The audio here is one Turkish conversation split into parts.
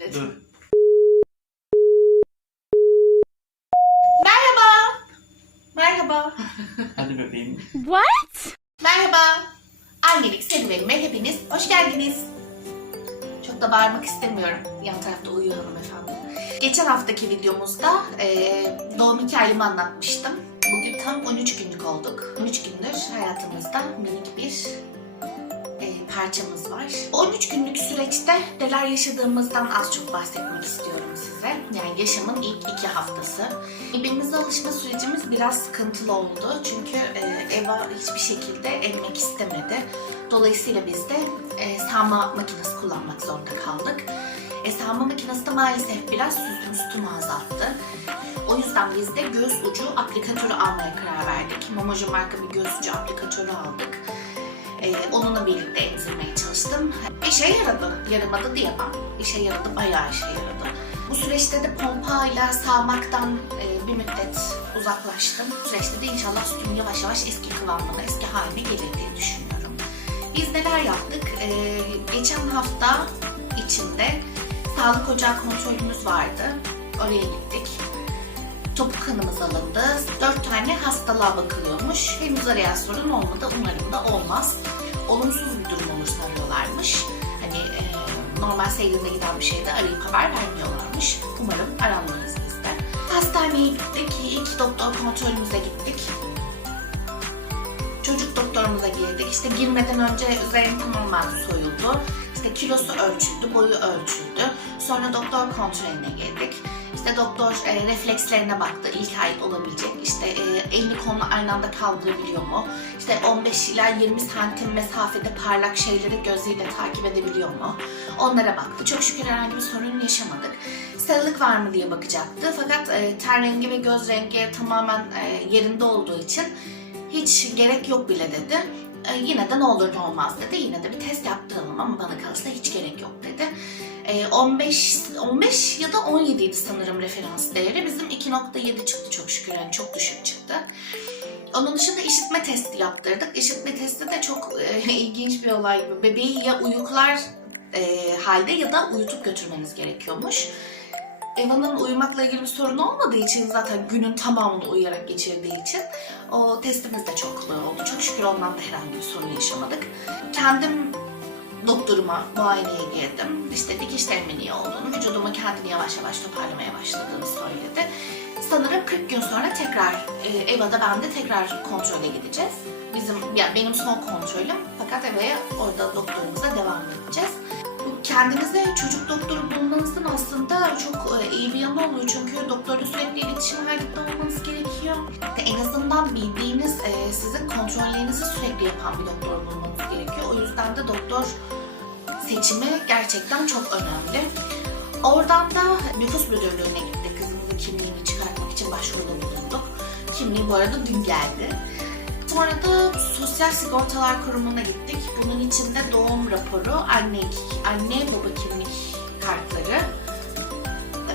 dedim. Dur. Merhaba. Merhaba. Hadi bebeğim. Merhaba. Annelik serüvenime hepiniz hoş geldiniz. Çok da bağırmak istemiyorum. Yan tarafta uyuyor hanımefendi. Geçen haftaki videomuzda eee doğum hikayemi anlatmıştım. Bugün tam 13 günlük olduk. 13 gündür hayatımızda minik bir parçamız var. 13 günlük süreçte neler yaşadığımızdan az çok bahsetmek istiyorum size. Yani yaşamın ilk iki haftası. Birbirimize alışma sürecimiz biraz sıkıntılı oldu. Çünkü e, Eva hiçbir şekilde emmek istemedi. Dolayısıyla biz de e, sağma makinesi kullanmak zorunda kaldık. E, sağma makinesi de maalesef biraz sütümüz tüm azalttı. O yüzden biz de göz ucu aplikatörü almaya karar verdik. Momojo marka bir göz ucu aplikatörü aldık. E, onunla birlikte emzirmeye çalıştım. İşe yaradı. Yaramadı diyemem. İşe yaradı, bayağı işe yaradı. Bu süreçte de pompayla sağmaktan e, bir müddet uzaklaştım. Bu süreçte de inşallah sütüm yavaş yavaş eski kıvamına, eski haline gelir diye düşünüyorum. Biz neler yaptık? E, geçen hafta içinde sağlık ocağı kontrolümüz vardı. Oraya gittik. Topuk kanımız alındı. Dört tane hastalığa bakılıyormuş. Henüz arayan sorun olmadı. Umarım da olmaz. Olumsuz bir durum olursa arıyorlarmış. Hani e, normal seyrinde giden bir şeyde arayıp haber vermiyorlarmış. Umarım aranmayız biz de. Hastaneye gittik. İlk doktor kontrolümüze gittik. Çocuk doktorumuza girdik. İşte girmeden önce üzerim tamamen soyuldu. İşte kilosu ölçüldü, boyu ölçüldü. Sonra doktor kontrolüne girdik. İşte doktor e, reflekslerine baktı. İlk ay olabilecek. İşte e, elini kolunu aynı anda kaldırabiliyor mu? İşte 15 ila 20 santim mesafede parlak şeyleri gözüyle takip edebiliyor mu? Onlara baktı. Çok şükür herhangi bir sorun yaşamadık. Sarılık var mı diye bakacaktı. Fakat e, ten rengi ve göz rengi tamamen e, yerinde olduğu için hiç gerek yok bile dedi. E, yine de ne olur ne olmaz dedi. Yine de bir test yaptıralım ama bana kalırsa hiç gerek yok dedi. E, 15 15 ya da 17 idi sanırım referans değeri. Bizim 2.7 çıktı çok şükür. Yani çok düşük çıktı. Onun dışında işitme testi yaptırdık. İşitme testi de çok e, ilginç bir olay. Bebeği ya uyuklar e, halde ya da uyutup götürmeniz gerekiyormuş. Eva'nın uyumakla ilgili bir sorun olmadığı için zaten günün tamamını uyuyarak geçirdiği için o testimiz de çok kolay oldu. Çok şükür ondan da herhangi bir sorun yaşamadık. Kendim doktoruma muayeneye girdim. İşte dikişlerimin iyi olduğunu, vücudumu kendini yavaş yavaş toparlamaya başladığını söyledi. Sanırım 40 gün sonra tekrar e, Eva'da ben de tekrar kontrole gideceğiz. Bizim yani benim son kontrolüm fakat Eva'ya orada doktorumuza devam edeceğiz. Kendinize çocuk doktoru bulmanızın aslında çok e, iyi bir yanı oluyor. Çünkü doktorla sürekli iletişim halinde olmanız gerekiyor. En azından bildiğiniz, e, sizin kontrollerinizi sürekli yapan bir doktor bulmanız gerekiyor. O yüzden de doktor seçimi gerçekten çok önemli. Oradan da nüfus müdürlüğüne gittik. Kızımızın kimliğini çıkartmak için başvuruda bulunduk. Kimliği bu arada dün geldi. Sonra da Sosyal Sigortalar Kurumu'na gittik. Bunun içinde doğum raporu, anne, anne baba kimlik kartları.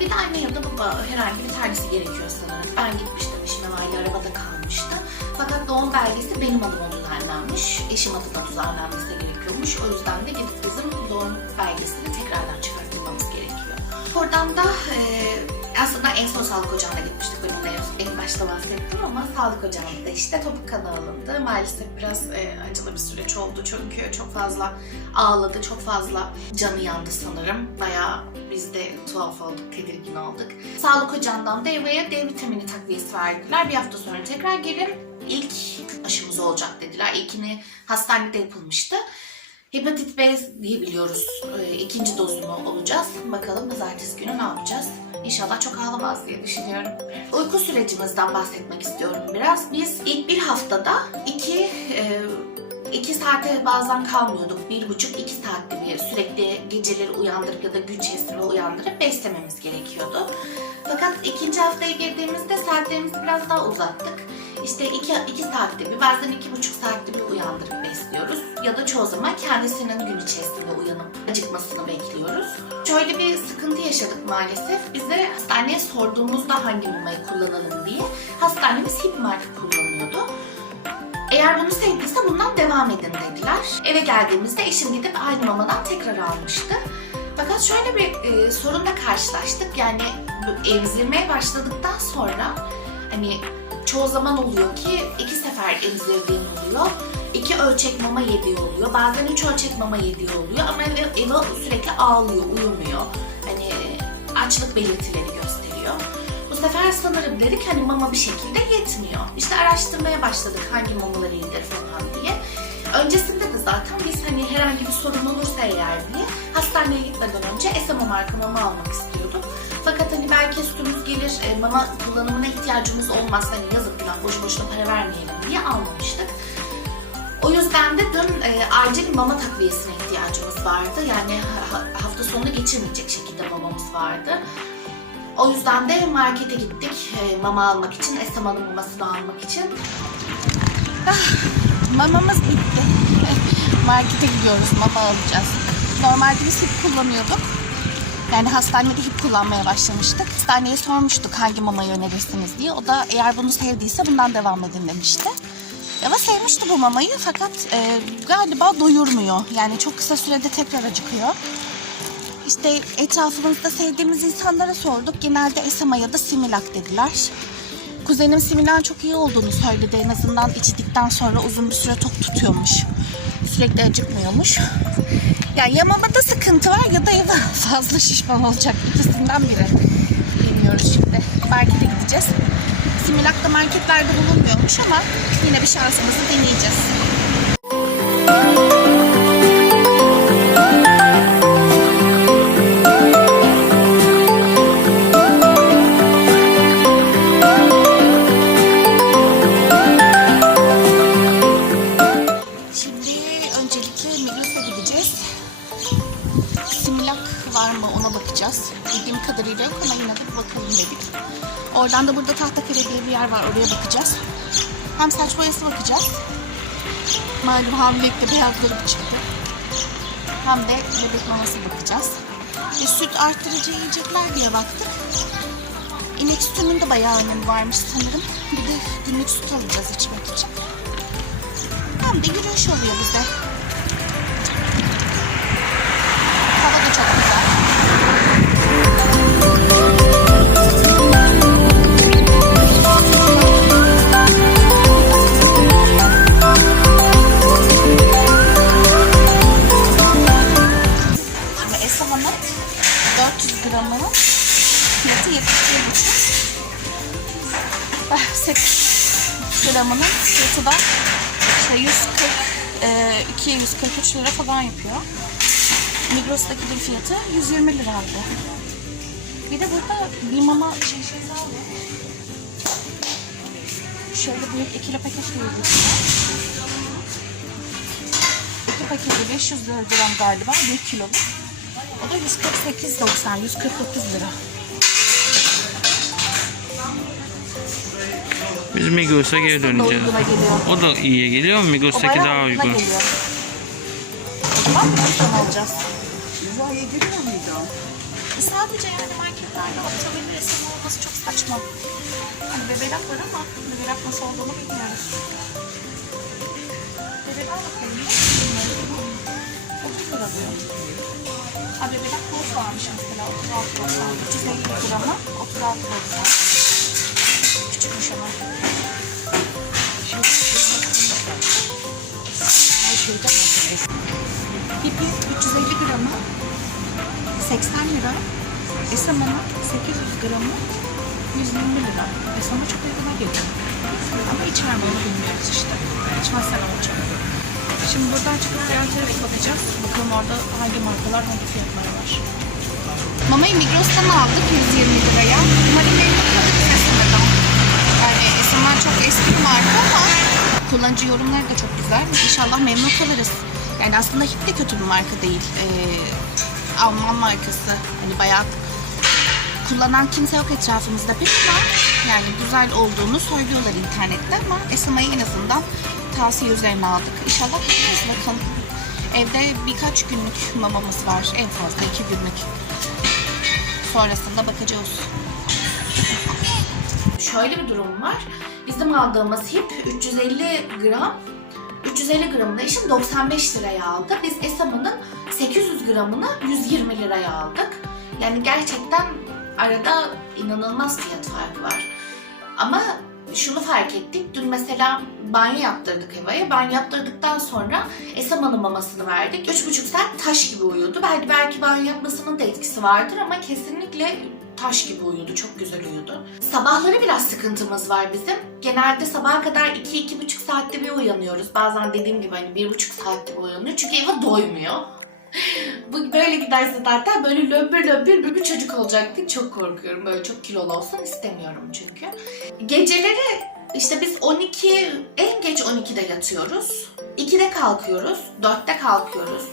Bir de anne ya da baba herhangi bir tanesi gerekiyor sanırım. Ben gitmiştim eşim evayla arabada kalmıştı. Fakat doğum belgesi benim adıma düzenlenmiş. Eşim adına düzenlenmesi gerekiyormuş. O yüzden de gidip bizim doğum belgesini tekrardan çıkartmamız gerekiyor. Oradan da e, aslında en son sağlık ocağına gitmiştik. Benim de en başta bahsettim ama sağlık ocağında işte topuk kanı alındı. Maalesef biraz e, acılı bir süreç oldu çünkü çok fazla ağladı, çok fazla canı yandı sanırım. Bayağı biz de tuhaf olduk, tedirgin olduk. Sağlık ocağından da Eva'ya D vitamini takviyesi verdiler. Bir hafta sonra tekrar gelin. İlk aşımız olacak dediler. İlkini hastanede yapılmıştı. Hepatit B diye biliyoruz. Ee, ikinci dozunu olacağız. Bakalım pazartesi günü ne yapacağız? İnşallah çok ağlamaz diye düşünüyorum. Uyku sürecimizden bahsetmek istiyorum biraz. Biz ilk bir haftada iki, e, iki saate bazen kalmıyorduk. Bir buçuk, iki saatte bir sürekli geceleri uyandırıp ya da gün içerisinde uyandırıp beslememiz gerekiyordu. Fakat ikinci haftaya girdiğimizde saatlerimizi biraz daha uzattık. İşte iki, iki saatte bir, bazen iki buçuk saatte bir uyandırıp besliyoruz. Ya da çoğu zaman kendisinin gün içerisinde uyanıp acıkmasını bekliyoruz. Şöyle bir sıkıntı yaşadık maalesef. Bize hastaneye sorduğumuzda hangi mamayı kullanalım diye. Hastanemiz hip marka kullanıyordu. Eğer bunu sevdiyse bundan devam edin dediler. Eve geldiğimizde eşim gidip aynı mamadan tekrar almıştı. Fakat şöyle bir e, sorunla karşılaştık. Yani emzirmeye başladıktan sonra hani çoğu zaman oluyor ki iki sefer emzirdiğim oluyor. İki ölçek mama yediği oluyor. Bazen üç ölçek mama yediği oluyor. Ama eve sürekli ağlıyor, uyumuyor. Hani açlık belirtileri gösteriyor. Bu sefer sanırım dedik hani mama bir şekilde yetmiyor. İşte araştırmaya başladık hangi mamalar iyidir falan diye. Öncesinde de zaten biz hani herhangi bir sorun olursa eğer diye hastaneye gitmeden önce Esema marka mama almak istiyorduk. Fakat hani belki üstümüz gelir, e, mama kullanımına ihtiyacımız olmaz, hani yazık günah boşu boşuna para vermeyelim diye almamıştık. O yüzden de dün e, acil mama takviyesine ihtiyacımız vardı. Yani ha- hafta sonunu geçirmeyecek şekilde mamamız vardı. O yüzden de markete gittik e, mama almak için, Esama'nın mamasını almak için. mamamız bitti. Markete gidiyoruz, mama alacağız. Normalde biz hip kullanıyorduk. Yani hastanede hip kullanmaya başlamıştık. Hastaneye sormuştuk hangi mamayı önerirsiniz diye. O da eğer bunu sevdiyse bundan devam edin demişti. Eva sevmişti bu mamayı fakat e, galiba doyurmuyor. Yani çok kısa sürede tekrar acıkıyor. İşte etrafımızda sevdiğimiz insanlara sorduk. Genelde Esema ya da Similac dediler. Kuzenim Similac'ın çok iyi olduğunu söyledi. En azından içtikten sonra uzun bir süre tok tutuyormuş. Sürekli acıkmıyormuş. Yani ya mamada sıkıntı var ya da fazla şişman olacak. İkisinden biri. Bilmiyoruz şimdi. Markete gideceğiz. Similac da marketlerde bulunmuyormuş ama yine bir şansımızı deneyeceğiz. Oradan da burada Tahtakale diye bir yer var oraya bakacağız. Hem saç boyası bakacağız. Malum hamilelikte beyazları çıktı. Hem de bebek maması bakacağız. E, süt arttırıcı yiyecekler diye baktık. İnek sütünün de bayağı önemi varmış sanırım. Bir de günlük süt alacağız içmek için. Hem de yürüyüş oluyor bize. 243 lira falan yapıyor. Migros'taki bir fiyatı 120 liraydı. Bir de burada bir mama şey şey. Şöyle büyük ikili paket veriyor. İki paketi 500 lira gram galiba, 1 kilo. O da 148.90, 149 lira. Biz Migros'a geri döneceğiz. O da iyiye geliyor ama O Migros'taki daha uygun. O zaman Migros'tan alacağız. Uzaya giriyor muydu? E Sadece yani marketlerde otomobil resmi olması çok saçma. Hani bebelak var ama bebelak nasıl olduğunu bilmiyoruz. Bebelak bakalım? Bilmiyorum. 30 lira diyor. Ha bebelak toz varmış mesela 36 lira. 350 gramı 36 lira. Küçükmüş ama. Her şeyden bakın. Pipi 350 gramı 80 lira. Esamana 800 gramı 120 lira. Esama çok uyguna geliyor. Ama içer mi onu bilmiyoruz işte. İçmezsen olacak. Şimdi buradan çıkıp diğer tarafa bakacağız. Bakalım orada hangi markalar, hangi fiyatlar var. Mamayı Migros'tan aldık 120 liraya. Umarım memnun kalırız Esama'dan. Yani Esama çok eski bir marka ama kullanıcı yorumları da çok güzel. İnşallah memnun kalırız. Yani aslında hiç de kötü bir marka değil. Ee, Alman markası. Hani bayağı kullanan kimse yok etrafımızda pek ama yani güzel olduğunu söylüyorlar internette ama Esama'yı en azından tavsiye üzerine aldık. İnşallah kullanırız bakalım. Evde birkaç günlük mamamız var. En fazla iki günlük. Sonrasında bakacağız. Şöyle bir durum var. Bizim aldığımız hip 350 gram 350 gramını eşim 95 liraya aldı. Biz Esama'nın 800 gramını 120 liraya aldık. Yani gerçekten arada inanılmaz fiyat farkı var. Ama şunu fark ettik. Dün mesela banyo yaptırdık Eva'ya. Banyo yaptırdıktan sonra Esama'nın mamasını verdik. 3,5 saat taş gibi uyudu. Belki belki banyo yapmasının da etkisi vardır ama kesinlikle taş gibi uyudu. Çok güzel uyudu. Sabahları biraz sıkıntımız var bizim. Genelde sabaha kadar 2-2,5 saatte bir uyanıyoruz. Bazen dediğim gibi hani 1,5 saatte bir uyanıyor. Çünkü Eva doymuyor. Bu böyle giderse zaten böyle lömbür lömbür bir çocuk olacaktı. Çok korkuyorum. Böyle çok kilolu olsun istemiyorum çünkü. Geceleri işte biz 12, en geç 12'de yatıyoruz. 2'de kalkıyoruz, 4'te kalkıyoruz,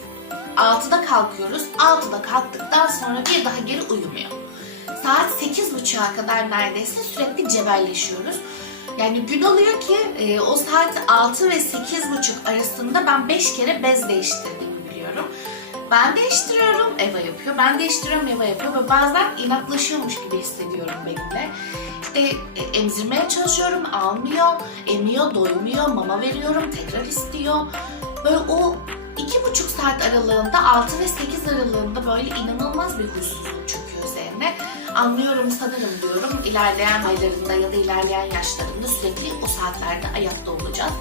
6'da kalkıyoruz. 6'da kalktıktan sonra bir daha geri uyumuyor. Saat 8.30'a kadar neredeyse sürekli cebelleşiyoruz. Yani gün oluyor ki e, o saat 6 ve 8.30 arasında ben 5 kere bez değiştirdiğimi biliyorum. Ben değiştiriyorum, Eva yapıyor. Ben değiştiriyorum, Eva yapıyor. Ve bazen inatlaşıyormuş gibi hissediyorum benimle. İşte e, emzirmeye çalışıyorum, almıyor, emiyor, doymuyor, mama veriyorum, tekrar istiyor. Böyle o iki buçuk saat aralığında, 6 ve 8 aralığında böyle inanılmaz bir huysuzluk üzerine. Anlıyorum sanırım diyorum. İlerleyen aylarında ya da ilerleyen yaşlarında sürekli o saatlerde ayakta olacağız.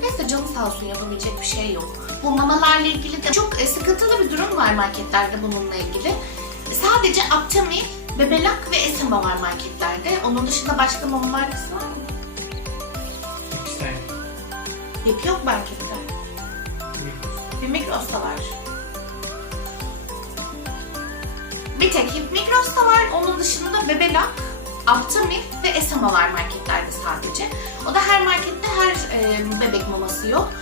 Neyse canı sağ olsun yapabilecek bir şey yok. Bu mamalarla ilgili de çok e, sıkıntılı bir durum var marketlerde bununla ilgili. Sadece Aptamil, Bebelak ve Esima var marketlerde. Onun dışında başka mama markası var mı? İşte. Hep yok markette. Bir Migros'ta var. Bir tek Hip Migros'ta var. Onun dışında Bebelak, Aptamil ve Esama var marketlerde sadece. O da her markette her e, bebek maması yok.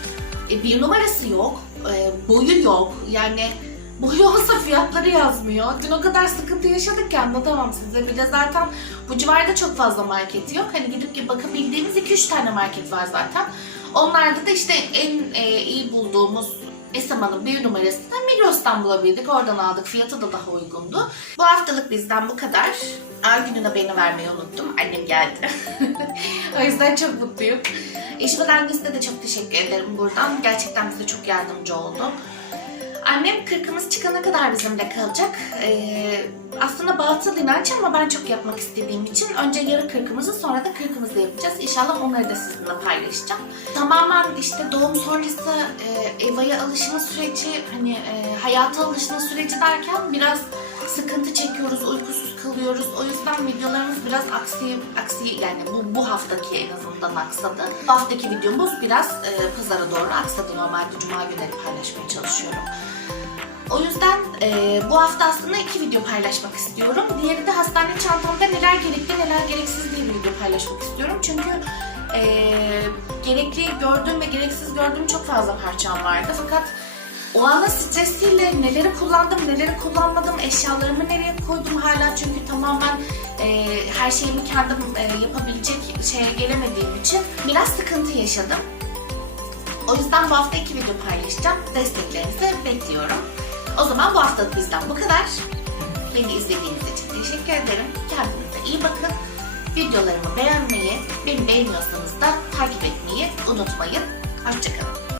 E, bir numarası yok. E, boyu yok. Yani boyu olsa fiyatları yazmıyor. Dün o kadar sıkıntı yaşadık ki anlatamam size. Bir de zaten bu civarda çok fazla market yok. Hani gidip ki bakabildiğimiz 2-3 tane market var zaten. Onlarda da işte en e, iyi bulduğumuz Esama'nın bir numarası da Migros'tan bulabildik. Oradan aldık. Fiyatı da daha uygundu. Bu haftalık bizden bu kadar. Ay gününe beni vermeyi unuttum. Annem geldi. o yüzden çok mutluyum. Eşimin annesine de çok teşekkür ederim buradan. Gerçekten bize çok yardımcı oldu. Annem kırkımız çıkana kadar bizimle kalacak. Ee, aslında batıl inanç ama ben çok yapmak istediğim için önce yarı kırkımızı sonra da kırkımızı yapacağız. İnşallah onları da sizinle paylaşacağım. Tamamen işte doğum sonrası e, Eva'ya alışma süreci, hani e, hayata alışma süreci derken biraz sıkıntı çekiyoruz, uykusuz kalıyoruz. O yüzden videolarımız biraz aksi, aksi yani bu, bu haftaki en azından aksadı. Bu haftaki videomuz biraz e, pazara doğru aksadı. Normalde cuma günleri paylaşmaya çalışıyorum. O yüzden e, bu hafta aslında iki video paylaşmak istiyorum. Diğeri de hastane çantamda neler gerekli neler gereksiz diye bir video paylaşmak istiyorum. Çünkü e, gerekli gördüğüm ve gereksiz gördüğüm çok fazla parçam vardı. Fakat o anın stresiyle neleri kullandım, neleri kullanmadım, eşyalarımı nereye koydum hala çünkü tamamen e, her şeyimi kendim e, yapabilecek şeye gelemediğim için biraz sıkıntı yaşadım. O yüzden bu hafta iki video paylaşacağım. Desteklerinizi bekliyorum. O zaman bu haftalık bizden bu kadar. Beni izlediğiniz için teşekkür ederim. Kendinize iyi bakın. Videolarımı beğenmeyi, beni beğeniyorsanız da takip etmeyi unutmayın. Hoşçakalın.